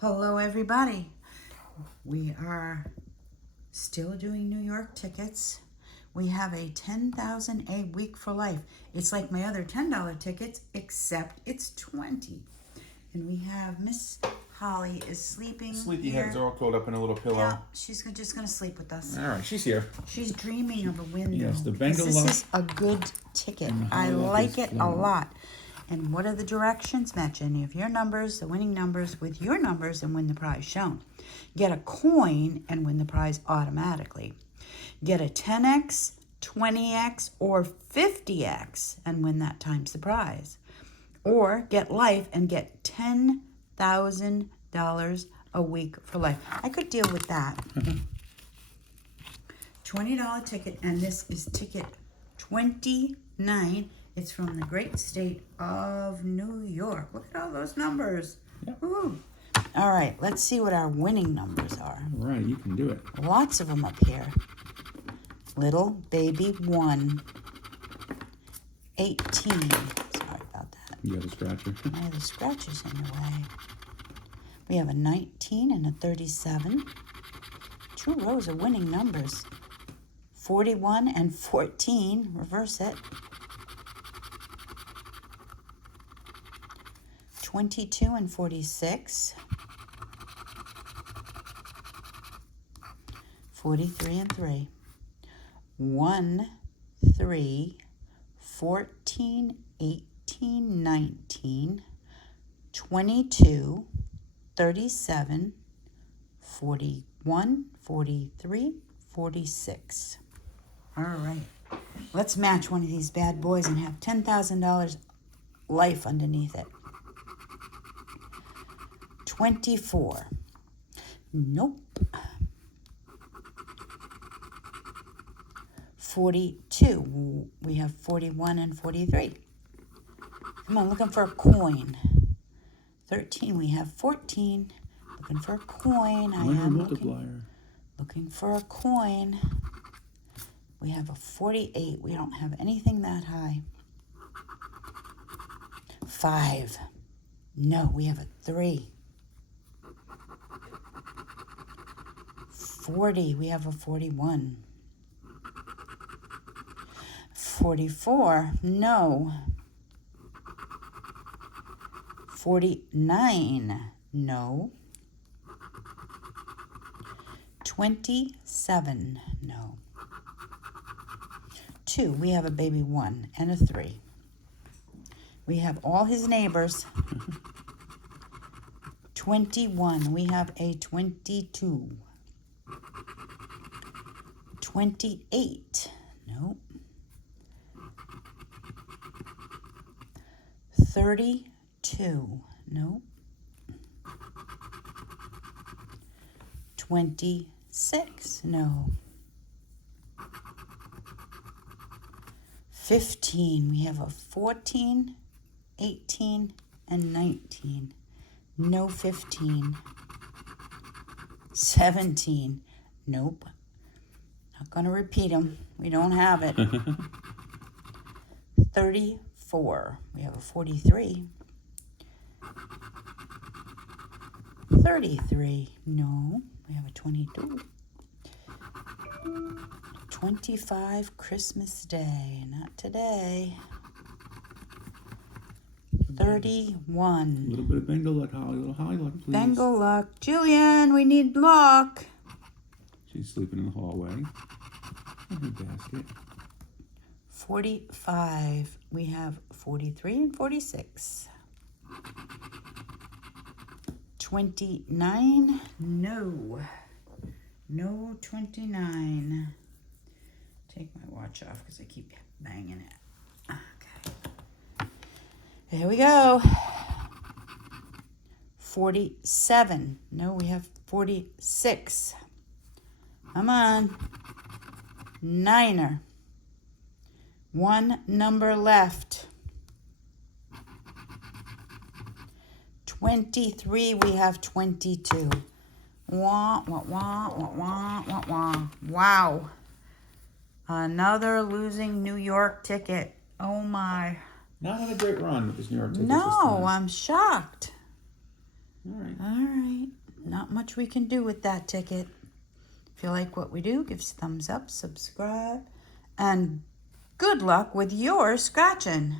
Hello, everybody. We are still doing New York tickets. We have a 10,000 a week for life. It's like my other $10 tickets, except it's 20. And we have Miss Holly is sleeping. Sleepyheads are all curled up in a little pillow. Yeah, she's just going to sleep with us. All right, she's here. She's dreaming of a window. Yes, the Bengal. This is a good ticket. I like it a lot. And what are the directions? Match any of your numbers, the winning numbers, with your numbers and win the prize shown. Get a coin and win the prize automatically. Get a 10x, 20x, or 50x and win that times the prize. Or get life and get $10,000 a week for life. I could deal with that. $20 ticket, and this is ticket 29. It's from the great state of New York. Look at all those numbers. Yep. Woo. All right, let's see what our winning numbers are. All right, you can do it. Lots of them up here. Little baby 1. 18. Sorry about that. You have a scratcher. I have the scratches in the way. We have a 19 and a 37. 2 rows of winning numbers. 41 and 14. Reverse it. 22 and 46. 43 and 3. 1, 3, 14, 18, 19, 22, 37, 41, 43, 46. All right. Let's match one of these bad boys and have $10,000 life underneath it. 24. Nope. 42. We have 41 and 43. Come on, looking for a coin. 13. We have 14. Looking for a coin. I am multiplier. looking for a coin. We have a 48. We don't have anything that high. 5. No, we have a 3. 40. We have a 41. 44. No. 49. No. 27. No. 2. We have a baby 1 and a 3. We have all his neighbors. 21. We have a 22. 28. Nope. 32. Nope. 26. No. 15. We have a 14, 18, and 19. No 15. 17. Nope. Not going to repeat them. We don't have it. 34. We have a 43. 33. No. We have a 22. 25. Christmas Day. Not today. 31. A little bit of Bengal luck, Holly. A little Holly luck, please. Bengal luck. Jillian, we need luck. She's sleeping in the hallway. In her basket. 45. We have 43 and 46. 29. No. No 29. Take my watch off because I keep banging it. Okay. There we go. 47. No, we have 46. Come on. 9er. 1 number left. 23. We have 22. Wah, wah, wah, wah, wah, wah, wah. Wow. Another losing New York ticket. Oh my. Not on a great run with this New York tickets. No, I'm shocked. All right. All right. not much we can do with that ticket. If you like what we do, give us a thumbs up, subscribe, and good luck with your scratching.